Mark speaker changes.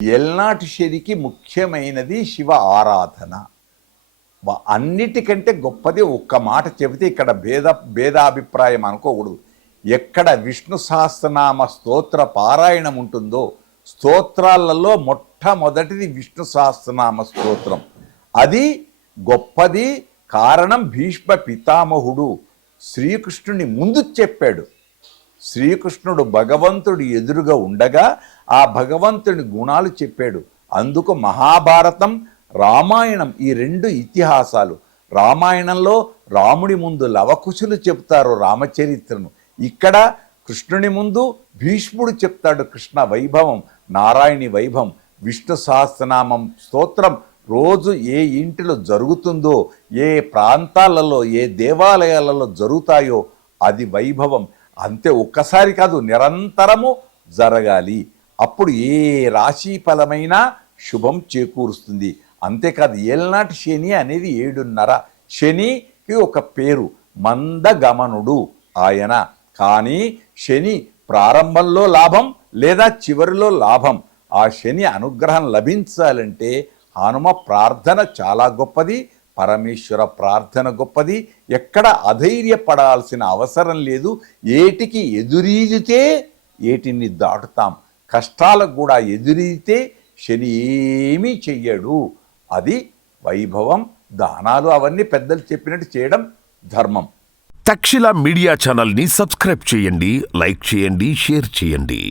Speaker 1: ఎల్నాటి శరికి ముఖ్యమైనది శివ ఆరాధన. అన్నిటికంటే గొప్పది ఒక్క మాట చెబితే ఇక్కడ భేద భేదాభిప్రాయం అనుకోకూడదు. ఎక్కడ విష్ణు సహస్రనామ స్తోత్ర పారాయణం ఉంటుందో స్తోత్రాలలో మొట్టమొదటిది విష్ణు సహస్రనామ స్తోత్రం. అది గొప్పది కారణం భీష్మ పితామహుడు శ్రీకృష్ణుని ముందు చెప్పాడు. శ్రీకృష్ణుడు భగవంతుడు ఎదురుగా ఉండగా ఆ భగవంతుని గుణాలు చెప్పాడు. అందుకు మహాభారతం రామాయణం ఈ రెండు ఇతిహాసాలు. రామాయణంలో రాముడి ముందు లవకుశులు చెప్తారు రామచరిత్రను. ఇక్కడ కృష్ణుని ముందు భీష్ముడు చెప్తాడు కృష్ణ వైభవం నారాయణి వైభవం విష్ణు సహస్రనామం స్తోత్రం. రోజు ఏ ఇంటిలో జరుగుతుందో ఏ ప్రాంతాలలో ఏ దేవాలయాలలో జరుగుతాయో అది వైభవం. అంతే ఒక్కసారి కాదు నిరంతరము జరగాలి. అప్పుడు ఏ రాశి ఫలమైనా శుభం చేకూరుస్తుంది. అంతేకాదు ఏలనాటి శని అనేది ఏడున్నర. శనికి ఒక పేరు మందగమనుడు ఆయన. కానీ శని ప్రారంభంలో లాభం లేదా చివరిలో లాభం. ఆ శని అనుగ్రహం లభించాలంటే హనుమ ప్రార్థన చాలా గొప్పది. పరమేశ్వర ప్రార్థన గొప్పది. ఎక్కడ అధైర్యపడాల్సిన అవసరం లేదు. ఏటికి ఎదురీదితే ఏటిని దాటుతాం. కష్టాలకు కూడా ఎదురీదితే శని ఏమీ చెయ్యడు. అది వైభవం దానాలు అవన్నీ పెద్దలు చెప్పినట్టు చేయడం ధర్మం.
Speaker 2: తక్షిల మీడియా ఛానల్ని సబ్స్క్రైబ్ చేయండి లైక్ చేయండి షేర్ చేయండి.